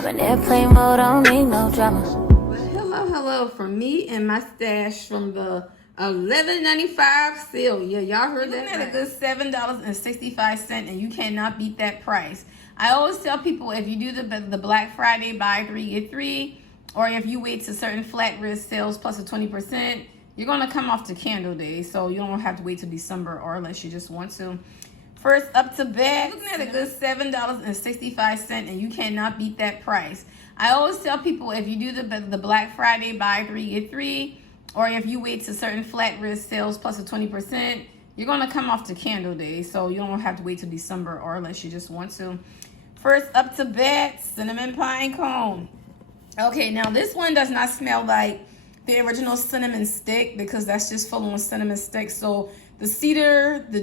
I'm in airplane mode, I don't need no drama. Hello from me and my stash from the $11.95 sale. Yeah, y'all heard that? At a good $7.65, and you cannot beat that price. I always tell people, if you do the Black Friday buy 3 get 3, or if you wait to certain flat risk sales plus a 20%, you're gonna come off to candle day, so you don't have to wait till December, or unless you just want to. First up to bat, looking at a good $7.65, and you cannot beat that price. I always tell people, if you do the Black Friday buy 3 get 3, or if you wait to certain flat risk sales plus a 20%, you're gonna come off to candle day, so you don't have to wait till December, or unless you just want to. First up to bat, cinnamon pine cone. Okay, now this one does not smell like the original cinnamon stick, because that's just full on cinnamon stick. So the cedar, the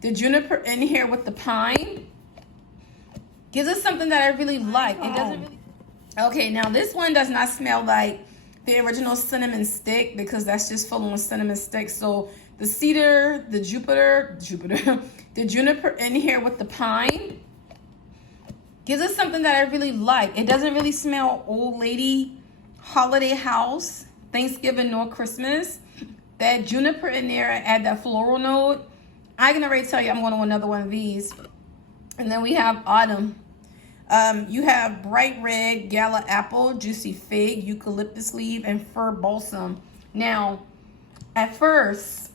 the juniper in here with the pine gives us something that I really like. It doesn't really. Okay, now this one does not smell like the original cinnamon stick, because that's just full on cinnamon stick. So the cedar, the the juniper in here with the pine gives us something that I really like. It doesn't really smell old lady, holiday house, Thanksgiving nor Christmas. That juniper in there, add that floral note. I can already tell you I'm going to another one of these. And then we have autumn. You have bright red, gala apple, juicy fig, eucalyptus leaf, and fir balsam. Now, at first,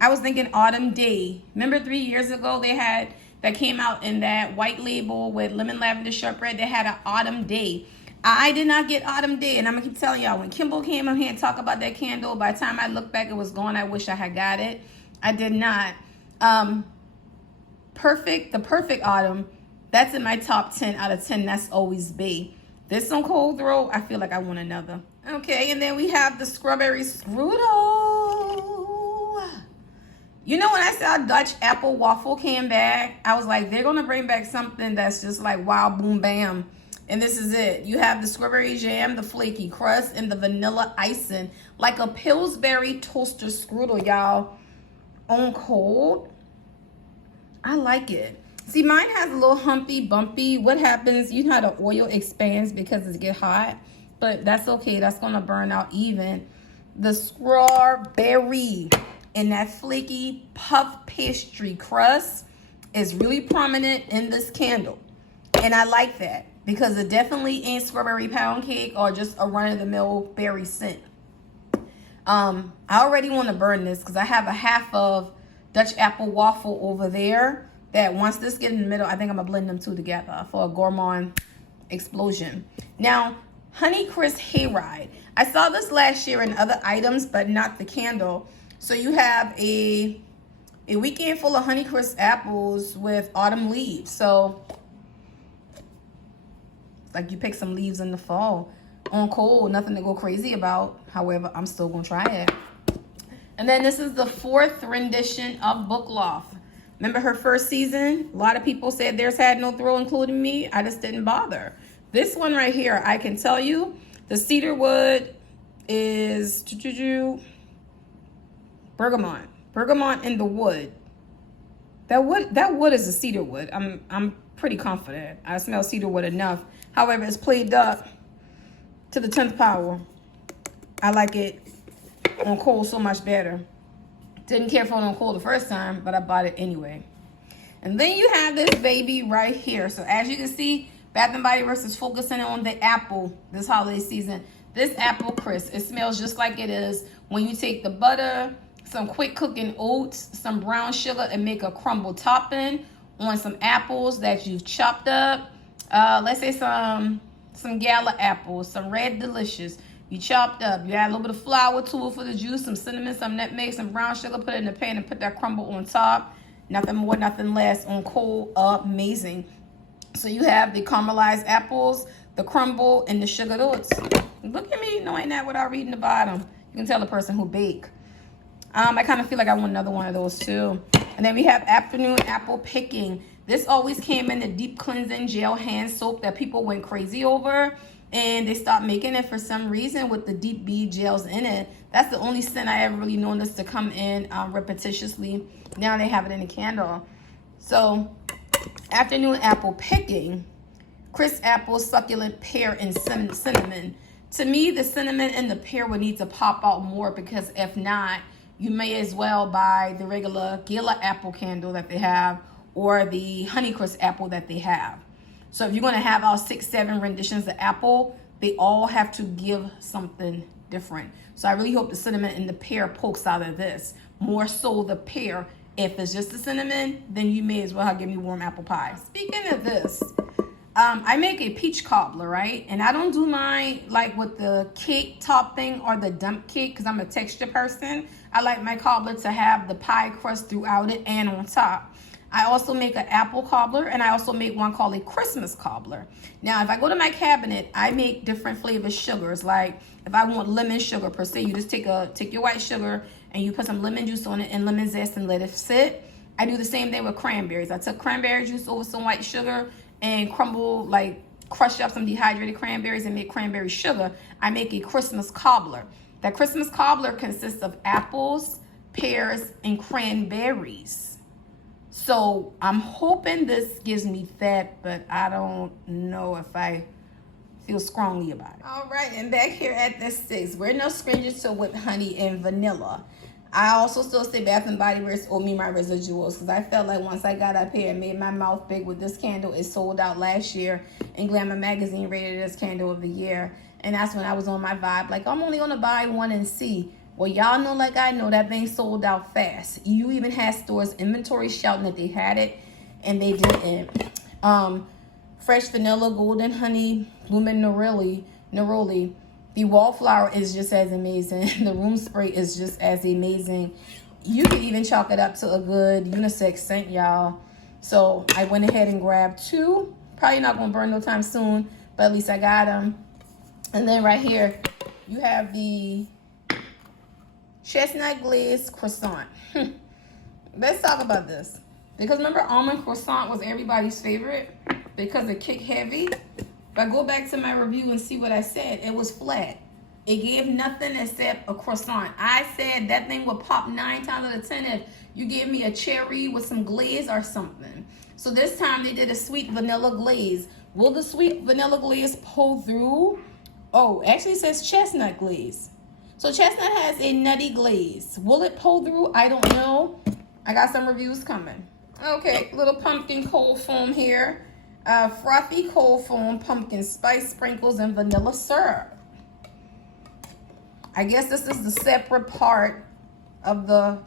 I was thinking autumn day. Remember 3 years ago that came out in that white label with lemon lavender shortbread? They had an autumn day. I did not get autumn day, and I'm gonna keep telling y'all, when Kimball came up here and talked about that candle, by the time I looked back, it was gone. I wish I had got it. I did not. The perfect autumn, that's in my top 10 out of 10. That's always Bay. This on cold throw, I feel like I want another. Okay, and then we have the strawberry strudel. You know, when I saw Dutch apple waffle came back, I was like, they're gonna bring back something that's just like wow, boom, bam. And this is it. You have the strawberry jam, the flaky crust, and the vanilla icing. Like a Pillsbury toaster strudel, y'all. On cold. I like it. See, mine has a little humpy, bumpy. What happens, you know how the oil expands because it gets hot? But that's okay. That's going to burn out even. The strawberry and that flaky puff pastry crust is really prominent in this candle. And I like that, because it definitely ain't strawberry pound cake or just a run-of-the-mill berry scent. I already want to burn this, because I have a half of Dutch apple waffle over there that once this gets in the middle, I think I'm going to blend them two together for a gourmand explosion. Now, Honey Crisp Hayride. I saw this last year in other items, but not the candle. So you have a weekend full of Honey Crisp apples with autumn leaves. So like you pick some leaves in the fall. On cold, nothing to go crazy about. However, I'm still going to try it. And then this is the 4th rendition of Book Loft. Remember her first season? A lot of people said theirs had no throw, including me. I just didn't bother. This one right here, I can tell you, the cedar wood is bergamot. Bergamot in the wood. That wood is a cedar wood. I'm pretty confident. I smell cedar wood enough. However, it's played up to the 10th power. I like it on cold so much better. Didn't care for it on cold the first time, but I bought it anyway. And then you have this baby right here. So as you can see, Bath & Body Works is focusing on the apple this holiday season. This apple crisp, it smells just like it is when you take the butter, some quick cooking oats, some brown sugar, and make a crumble topping on some apples that you've chopped up. Let's say some gala apples, some red delicious. You chopped up. You add a little bit of flour to it for the juice, some cinnamon, some nutmeg, some brown sugar. Put it in the pan and put that crumble on top. Nothing more, nothing less. On cold, amazing. So you have the caramelized apples, the crumble, and the sugared oats. Look at me knowing that without reading the bottom. You can tell the person who baked. I kind of feel like I want another one of those too. And then we have afternoon apple picking. This always came in the deep cleansing gel hand soap that people went crazy over. And they stopped making it for some reason with the deep bead gels in it. That's the only scent I ever really noticed to come in repetitiously. Now they have it in a candle. So afternoon apple picking crisp apple, succulent pear, and cinnamon. To me, the cinnamon and the pear would need to pop out more, because if not, you may as well buy the regular Gala apple candle that they have, or the Honeycrisp apple that they have. So if you're going to have all 6, 7 renditions of apple, they all have to give something different. So I really hope the cinnamon and the pear pokes out of this. More so the pear. If it's just the cinnamon, then you may as well give me warm apple pie. Speaking of this, I make a peach cobbler, right? And I don't do mine like with the cake top thing or the dump cake, because I'm a texture person. I like my cobbler to have the pie crust throughout it and on top. I also make an apple cobbler, and I also make one called a Christmas cobbler. Now, if I go to my cabinet, I make different flavored sugars. Like if I want lemon sugar per se, you just take your white sugar and you put some lemon juice on it and lemon zest and let it sit. I do the same thing with cranberries. I took cranberry juice over some white sugar and crush up some dehydrated cranberries and make cranberry sugar. I make a Christmas cobbler. That Christmas cobbler consists of apples, pears, and cranberries. So I'm hoping this gives me that, but I don't know if I feel strongly about it. All right, and back here at the 6, we're no strangers to whipped honey and vanilla. I also still say Bath and Body Works owe me my residuals, because I felt like once I got up here and made my mouth big with this candle, it sold out last year, and Glamour Magazine rated it as Candle of the Year. And that's when I was on my vibe, like I'm only gonna buy one and see. Well, y'all know like I know that thing sold out fast. You even had stores inventory shouting that they had it, and they didn't. Fresh vanilla, golden honey, blooming neroli. The wallflower is just as amazing. The room spray is just as amazing. You could even chalk it up to a good unisex scent, y'all. So I went ahead and grabbed 2. Probably not gonna burn no time soon, but at least I got them. And then right here, you have the chestnut glazed croissant. Let's talk about this. Because remember, almond croissant was everybody's favorite because it kicked heavy. If I go back to my review and see what I said, it was flat. It gave nothing except a croissant. I said that thing would pop 9 times out of 10 if you gave me a cherry with some glaze or something. So this time they did a sweet vanilla glaze. Will the sweet vanilla glaze pull through? Oh, actually it says chestnut glaze. So chestnut has a nutty glaze. Will it pull through? I don't know. I got some reviews coming. Okay, little pumpkin cold foam here. Frothy cold foam, pumpkin spice sprinkles, and vanilla syrup. I guess this is the separate part of the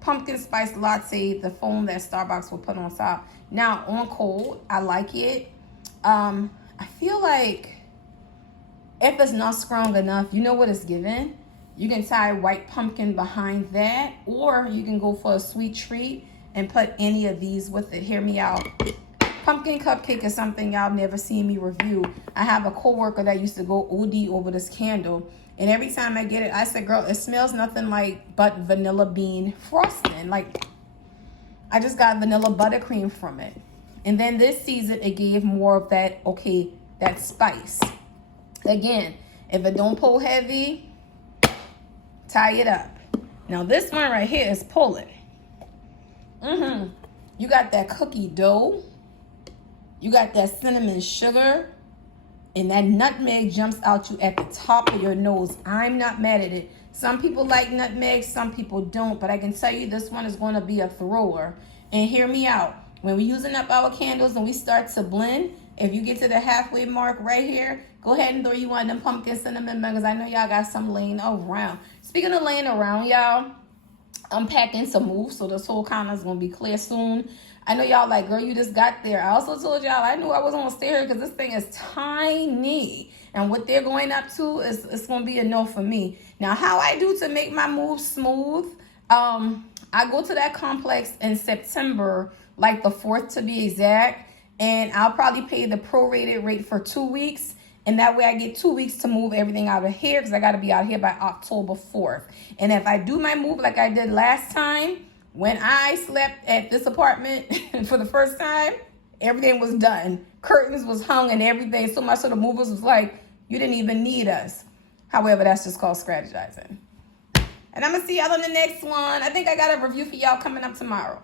pumpkin spice latte, the foam that Starbucks will put on top. Now, on cold, I like it. I feel like if it's not strong enough, you know what it's giving? You can tie white pumpkin behind that, or you can go for a sweet treat and put any of these with it. Hear me out. Pumpkin cupcake is something y'all never seen me review. I have a coworker that used to go OD over this candle, and every time I get it, I said, girl, it smells nothing like but vanilla bean frosting. Like, I just got vanilla buttercream from it. And then this season, it gave more of that, okay, that spice. Again, if it don't pull heavy, tie it up. Now, this one right here is pulling. You got that cookie dough. You got that cinnamon sugar, and that nutmeg jumps out you at the top of your nose. I'm not mad at it. Some people like nutmeg, some people don't, but I can tell you this one is going to be a thrower. And hear me out. When we're using up our candles and we start to blend, if you get to the halfway mark right here, go ahead and throw you one of them pumpkin cinnamon buns. I know y'all got some laying around. Speaking of laying around, y'all, I'm packing to move, so this whole counter is going to be clear soon. I know y'all like, girl, you just got there. I also told y'all I knew I was going to stay here because this thing is tiny. And what they're going up to is it's going to be a no for me. Now, how I do to make my move smooth, I go to that complex in September, like the 4th to be exact. And I'll probably pay the prorated rate for 2 weeks. And that way I get 2 weeks to move everything out of here because I got to be out here by October 4th. And if I do my move like I did last time, when I slept at this apartment for the first time, everything was done. Curtains was hung and everything. So much so the movers was like, you didn't even need us. However, that's just called strategizing. And I'm going to see y'all on the next one. I think I got a review for y'all coming up tomorrow.